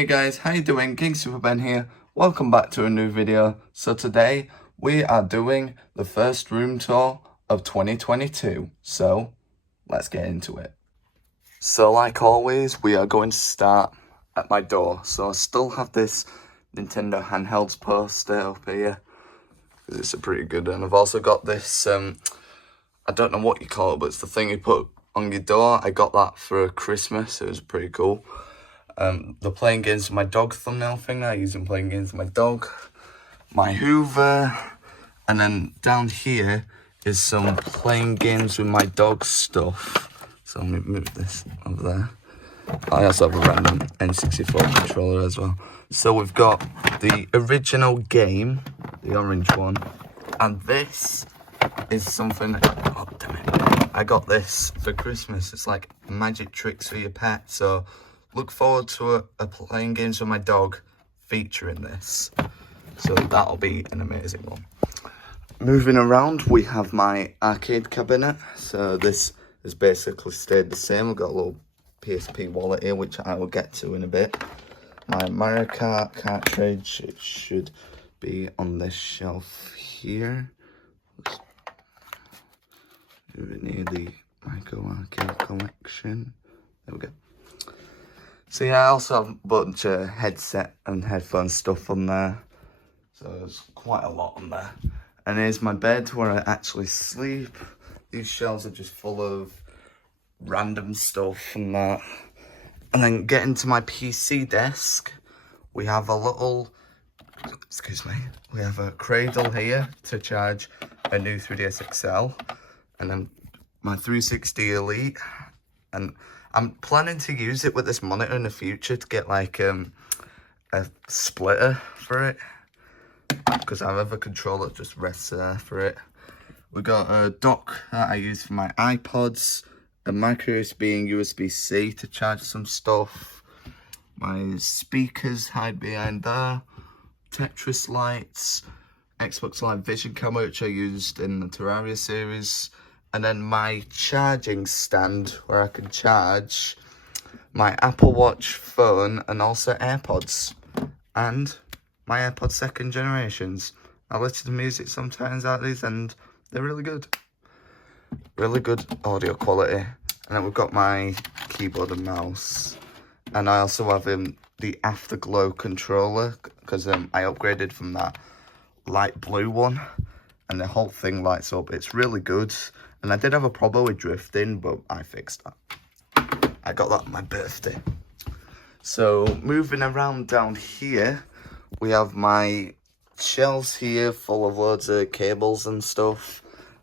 Hey guys, how you doing? King Super Ben here. Welcome back to a new video. So today we are doing the first room tour of 2022. So let's get into it. So like always, we are going to start at my door. So I still have this Nintendo Handhelds poster up here because it's a pretty good one. I've also got this, I don't know what you call it, but it's the thing you put on your door. I got that for Christmas. It was pretty cool. The playing games with my dog thumbnail thing, I use them playing games with my dog, my Hoover, and then down here is some playing games with my dog stuff. So let me move this over there. I also have a random N64 controller as well. So we've got the original game, the orange one, and this is something, oh damn it, I got this for Christmas. It's like magic tricks for your pet, so look forward to a playing games with my dog featuring this. So that'll be an amazing one. Moving around, we have my arcade cabinet. So this has basically stayed the same. I've got a little PSP wallet here, which I will get to in a bit. My Mario Kart cartridge, it should be on this shelf here. Move it near the Micro Arcade collection. There we go. So yeah, I also have a bunch of headset and headphone stuff on there. So there's quite a lot on there. And here's my bed where I actually sleep. These shelves are just full of random stuff and that. And then getting to my PC desk, we have a little, we have a cradle here to charge a new 3DS XL. And then my 360 Elite. And I'm planning to use it with this monitor in the future to get like a splitter for it, because I have a controller that just rests there for it. We got a dock that I use for my iPods, a micro USB and USB-C to charge some stuff. My speakers hide behind there, Tetris lights, Xbox Live Vision camera which I used in the Terraria series. And then my charging stand where I can charge my Apple Watch phone and also AirPods. And my AirPods second generations. I listen to music sometimes out of these and they're really good. Really good audio quality. And then we've got my keyboard and mouse. And I also have the Afterglow controller because I upgraded from that light blue one. And the whole thing lights up. It's really good. And I did have a problem with drifting, but I fixed that. I got that on my birthday. So moving around down here, we have my shelves here full of loads of cables and stuff.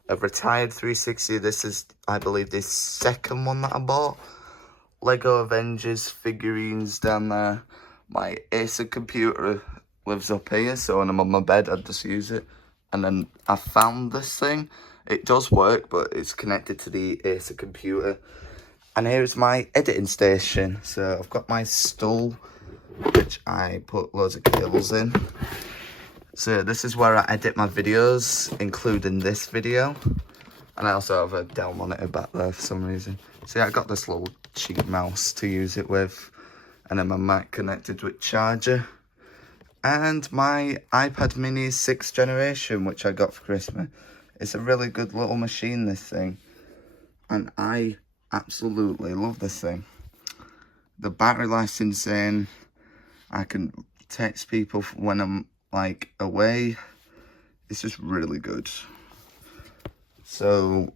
A retired 360. This is, I believe, the second one that I bought. Lego Avengers figurines down there. My Acer computer lives up here, so when I'm on my bed, I just use it. And then I found this thing. It does work, but it's connected to the Acer computer. And here's my editing station. So I've got my stool, which I put loads of cables in. So this is where I edit my videos, including this video. And I also have a Dell monitor back there for some reason. So yeah, I got this little cheap mouse to use it with. And then my Mac connected with charger. And my iPad mini 6th generation, which I got for Christmas. It's a really good little machine, this thing. And I absolutely love this thing. The battery life's insane. I can text people when I'm like away. It's just really good. So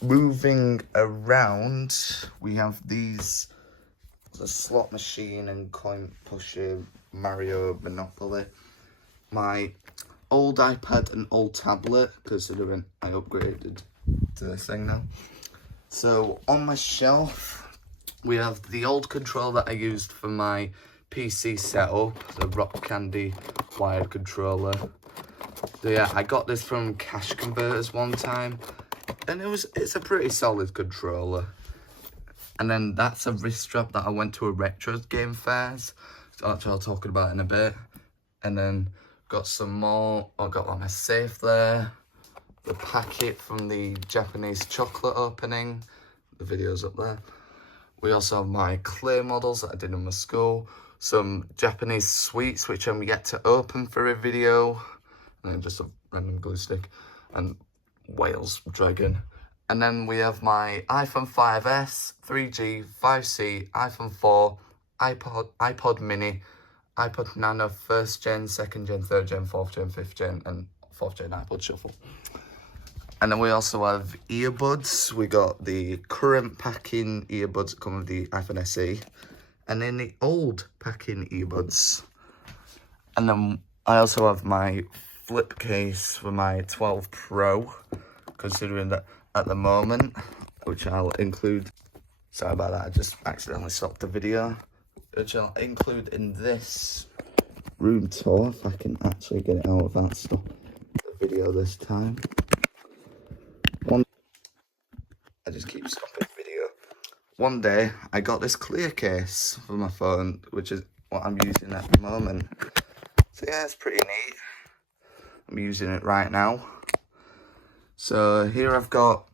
moving around, we have these, the slot machine and coin pusher, Mario Monopoly. My old iPad and old tablet, considering I upgraded to this thing now. So on my shelf, we have the old controller that I used for my PC setup, the Rock Candy wired controller. So yeah, I got this from Cash Converters one time, and it's a pretty solid controller. And then that's a wrist strap that I went to a retro game fairs, which I'll talk about in a bit. And then got some more. I got like my safe there, the packet from the Japanese chocolate opening, the video's up there. We also have my clay models that I did in my school, some Japanese sweets, which I'm yet to open for a video, and then just a random glue stick, and Wales Dragon. And then we have my iPhone 5S, 3G, 5C, iPhone 4, iPod mini, iPod Nano, 1st gen, 2nd gen, 3rd gen, 4th gen, 5th gen, and 4th gen iPod Shuffle. And then we also have earbuds. We got the current packing earbuds that come with the iPhone SE, and then the old packing earbuds. And then I also have my flip case for my 12 Pro, considering that at the moment, which I'll include, sorry about that, I just accidentally stopped the video, which I'll include in this room tour, if I can actually get it out without stopping the video this time. I just keep stopping video. One day, I got this clear case for my phone, which is what I'm using at the moment. So yeah, it's pretty neat. I'm using it right now. So here I've got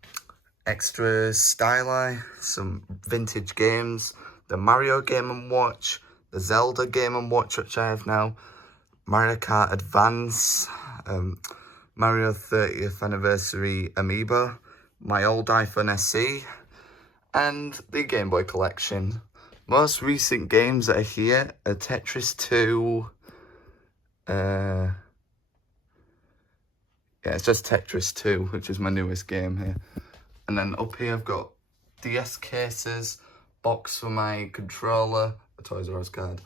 extra styli, some vintage games, the Mario Game & Watch, the Zelda Game & Watch, which I have now, Mario Kart Advance, Mario 30th Anniversary Amiibo, my old iPhone SE, and the Game Boy collection. Most recent games that are here are Tetris 2, yeah, it's just Tetris 2, which is my newest game here. And then up here I've got DS cases, box for my controller, a Toys R Us card,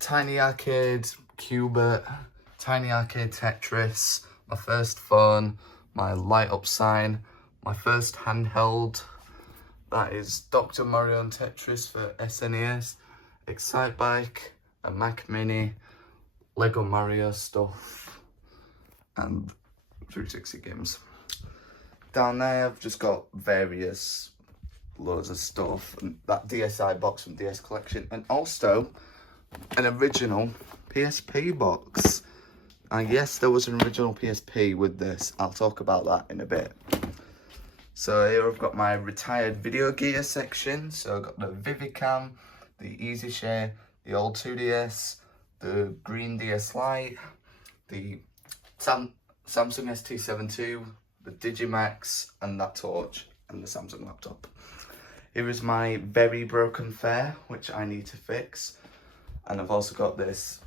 Tiny Arcade, Cubert, Tiny Arcade Tetris, my first phone, my light up sign, my first handheld, that is Dr. Mario and Tetris for SNES, Excite Bike, a Mac Mini, Lego Mario stuff, and 360 games. Down there I've just got various loads of stuff, and that DSi box from DS Collection, and also an original PSP box. And yes, there was an original PSP with this. I'll talk about that in a bit. So here I've got my retired video gear section. So I've got the Vivicam, the EasyShare, the old 2DS, the green DS Lite, the Samsung ST7 II, the Digimax, and that torch, and the Samsung laptop. Here is my very broken Fair, which I need to fix. And I've also got this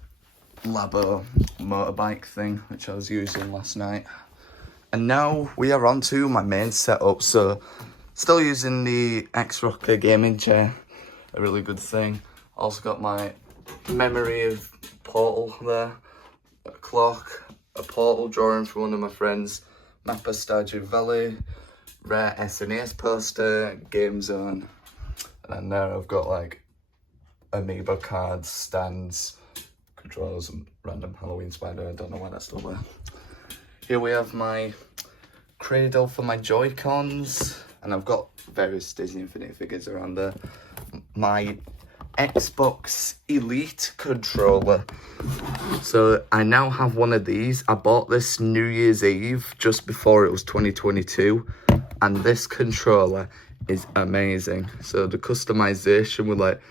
Labo motorbike thing, which I was using last night. And now we are on to my main setup. So still using the X-Rocker gaming chair, a really good thing. Also got my memory of Portal there, a clock, a Portal drawing from one of my friends, Mappa Stardew Valley, rare SNES poster, Game Zone. And then there I've got like Amiibo cards, stands, controllers, and random Halloween spider. I don't know why that's still there. Here we have my cradle for my Joy-Cons, and I've got various Disney Infinity figures around there. My Xbox Elite controller. So I now have one of these. I bought this New Year's Eve, just before it was 2022, and this controller is amazing. So the customization with like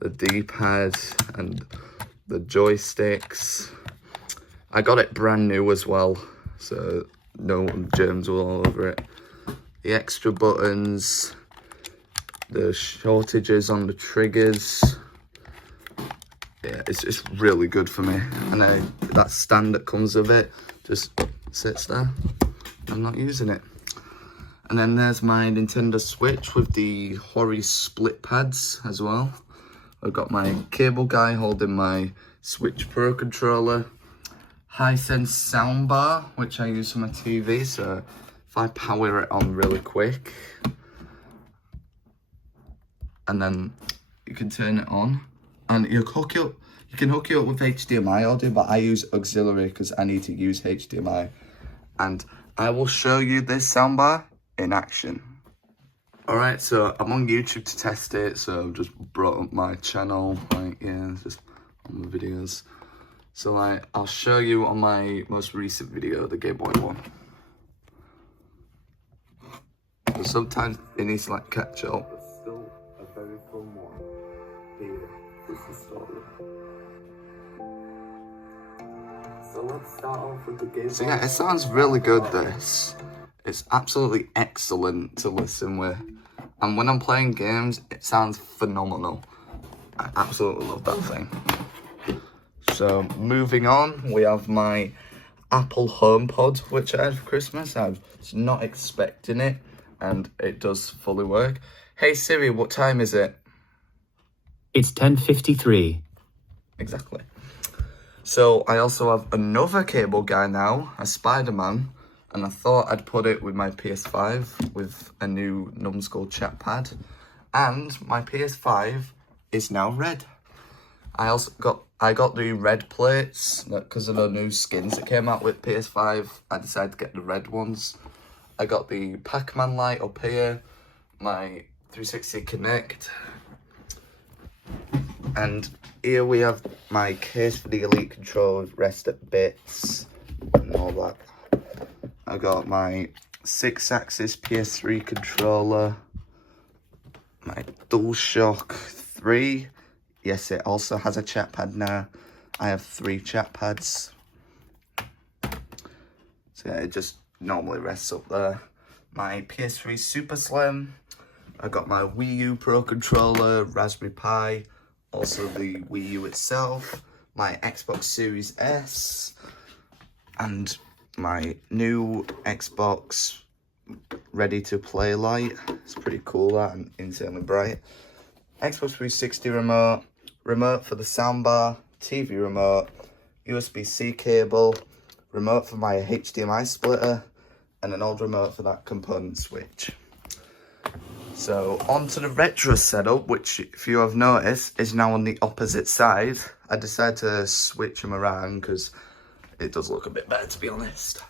the D-pad and the joysticks, I got it brand new as well, so no germs were all over it. The extra buttons, the shortages on the triggers, yeah, it's really good for me. And then that stand that comes with it just sits there. I'm not using it. And then there's my Nintendo Switch with the Hori split pads as well. I've got my cable guy holding my Switch Pro controller, Hisense soundbar, which I use for my TV, so if I power it on really quick, and then you can turn it on, and you can hook it up with HDMI audio, but I use auxiliary because I need to use HDMI, and I will show you this soundbar in action. Alright, so I'm on YouTube to test it, so I've just brought up my channel, like, yeah, it's just on the videos. So like, I'll show you on my most recent video, the Game Boy one. So sometimes it needs to like catch up. It's still a very fun one here. This is the story. So let's start off with the game. So yeah, it sounds really good, this. It's absolutely excellent to listen with. And when I'm playing games, it sounds phenomenal. I absolutely love that thing. So moving on, we have my Apple HomePod, which I had for Christmas. I was not expecting it, and it does fully work. Hey Siri, what time is it? It's 10:53. Exactly. So I also have another cable guy now, a Spider-Man, and I thought I'd put it with my PS5 with a new numbskull chat pad, and my PS5 is now red. I got the red plates because of the new skins that came out with PS5. I decided to get the red ones. I got the Pac-Man light up here, my 360 Connect, and here we have my K.S.B Elite controller, rest at bits, and all that. I got my 6-axis PS3 controller, my DualShock 3. Yes, it also has a chat pad now. I have 3 chat pads. So yeah, it just normally rests up there. My PS3 Super Slim. I got my Wii U Pro controller, Raspberry Pi. Also the Wii U itself. My Xbox Series S. And my new Xbox ready to play light. It's pretty cool, that, and insanely bright. Xbox 360 remote. Remote for the soundbar, TV remote, USB-C cable, remote for my HDMI splitter, and an old remote for that component switch. So onto the retro setup, which, if you have noticed, is now on the opposite side. I decided to switch them around because it does look a bit better, to be honest.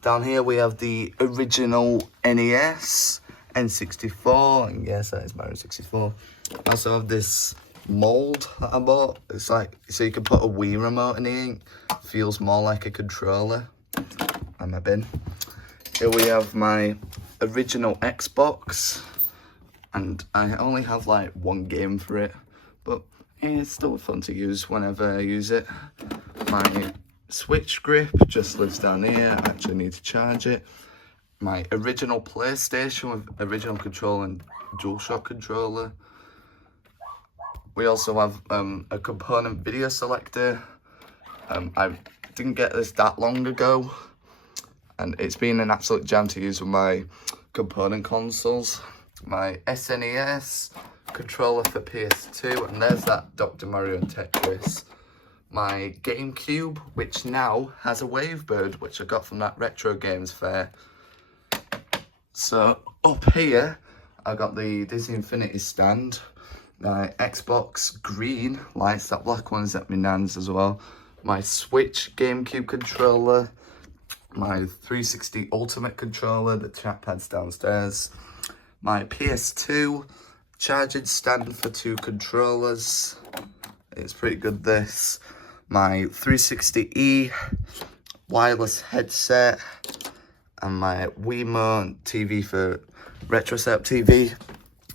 Down here we have the original NES, N64, and yes, that is Mario 64. I also have this mold that I bought. It's like, so you can put a Wii remote in here. Feels more like a controller. And my bin. Here we have my original Xbox, and I only have like 1 game for it, but it's still fun to use whenever I use it. My Switch grip just lives down here. I actually need to charge it. My original PlayStation with original controller and DualShock controller. We also have a component video selector. I didn't get this that long ago, and it's been an absolute jam to use with my component consoles. My SNES controller for PS2, and there's that Dr. Mario and Tetris. My GameCube, which now has a Wavebird, which I got from that Retro Games Fair. So up here, I got the Disney Infinity stand. My Xbox green lights, that black one's at my nan's as well. My Switch GameCube controller. My 360 Ultimate controller, the chat pad's downstairs. My PS2 charging stand for 2 controllers. It's pretty good, this. My 360E wireless headset. And my Wiimote TV for retro setup TV.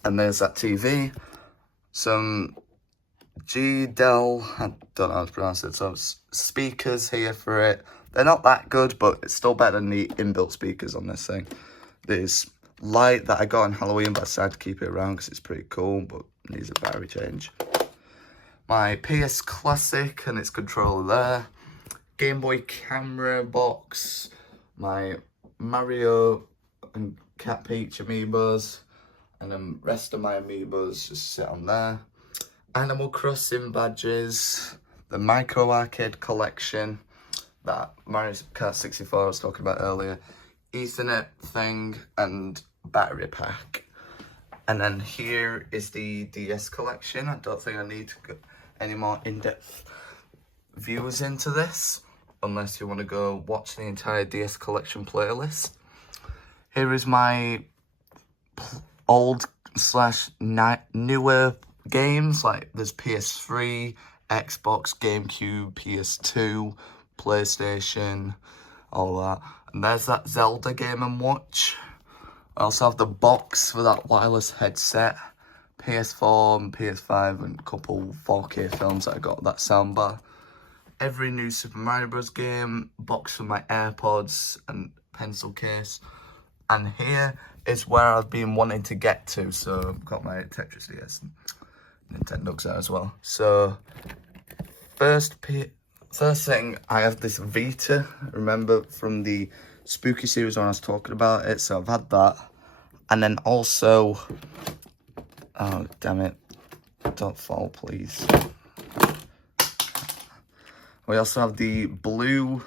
And there's that TV. Some G-Del, I don't know how to pronounce it, so speakers here for it. They're not that good, but it's still better than the inbuilt speakers on this thing. There's light that I got on Halloween, but I decided to keep it around because it's pretty cool, but needs a battery change. My PS Classic and its controller there. Game Boy camera box. My Mario and Cat Peach amiibos. And the rest of my amiibos just sit on there. Animal Crossing badges. The Micro Arcade collection. That Mario Kart 64 I was talking about earlier. Ethernet thing and battery pack. And then here is the DS collection. I don't think I need to go any more in-depth views into this, unless you want to go watch the entire DS collection playlist. Here is my old / newer games, like there's PS3, Xbox, GameCube, PS2, PlayStation, all that. And there's that Zelda Game & Watch. I also have the box for that wireless headset, PS4 and PS5 and a couple 4K films that I got that soundbar. Every new Super Mario Bros. Game, box for my AirPods and pencil case. And here is where I've been wanting to get to. So I've got my Tetris DS and Nintendo's there as well. So first thing, I have this Vita. Remember from the Spooky series when I was talking about it. So I've had that. And then also, oh damn it, don't fall please. We also have the blue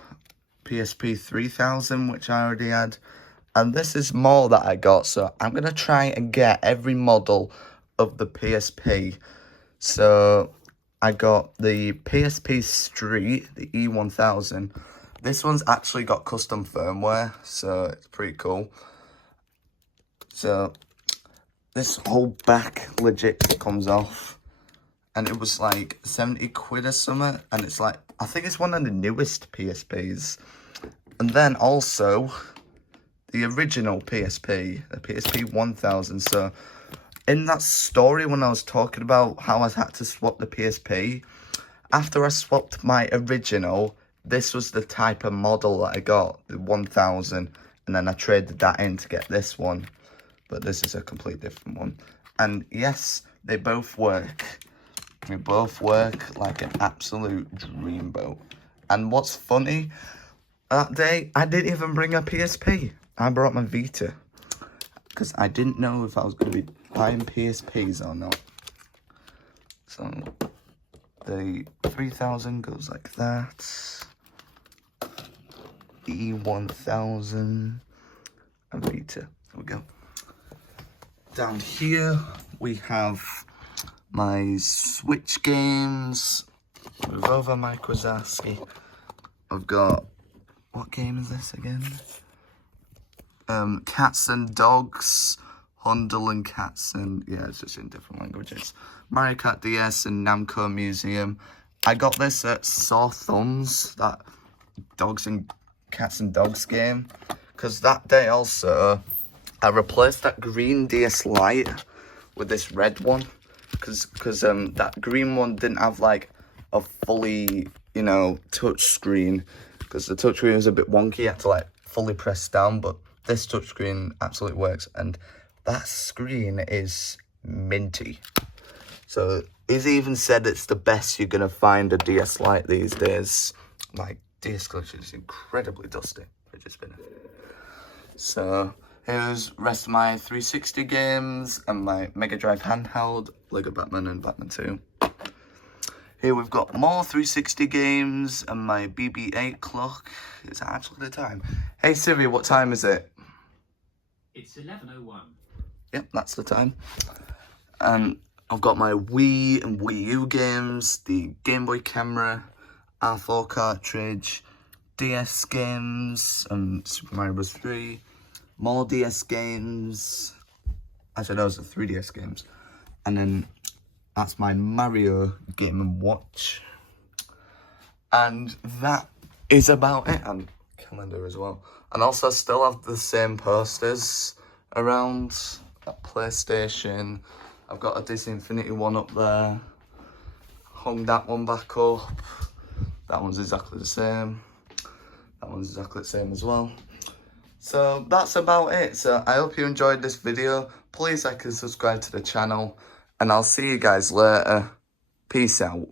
PSP 3000, which I already had. And this is more that I got, so I'm going to try and get every model of the PSP. So I got the PSP Street, the E1000. This one's actually got custom firmware, so it's pretty cool. So this whole back legit comes off. And it was like 70 quid or something. And it's like, I think it's one of the newest PSPs. And then also the original PSP, the PSP 1000. So in that story when I was talking about how I had to swap the PSP, after I swapped my original, this was the type of model that I got, the 1000. And then I traded that in to get this one. But this is a complete different one. And yes, they both work. They both work like an absolute dreamboat. And what's funny, that day, I didn't even bring a PSP. I brought my Vita. Because I didn't know if I was going to be buying PSPs or not. So, the 3000 goes like that. The E1000. And Vita. There we go. Down here, we have my Switch games. Move over, Mike Wazowski. I've got, what game is this again? Cats and Dogs, Hundle and Cats and, yeah, it's just in different languages. Mario Kart DS and Namco Museum. I got this at Sore Thumbs, that Cats and Dogs game. Because that day also, I replaced that green DS Lite with this red one. Because that green one didn't have like a fully, you know, touch screen. Because the touch screen was a bit wonky, you had to like fully press down. But this touch screen absolutely works. And that screen is minty. So he's even said it's the best you're going to find a DS Lite these days. My DS collection is incredibly dusty. I've just been. So here's the rest of my 360 games and my Mega Drive handheld, Lego Batman and Batman 2. Here we've got more 360 games and my BB-8 clock. It's actually the time. Hey Siri, what time is it? It's 11:01. Yep, that's the time. And I've got my Wii and Wii U games, the Game Boy camera, R4 cartridge, DS games, and Super Mario Bros. 3. More DS games. Actually, those are 3DS games. And then that's my Mario Game & Watch. And that is about it. And calendar as well. And also, I still have the same posters around at PlayStation. I've got a Disney Infinity one up there. Hung that one back up. That one's exactly the same. That one's exactly the same as well. So that's about it. So I hope you enjoyed this video. Please like and subscribe to the channel. And I'll see you guys later. Peace out.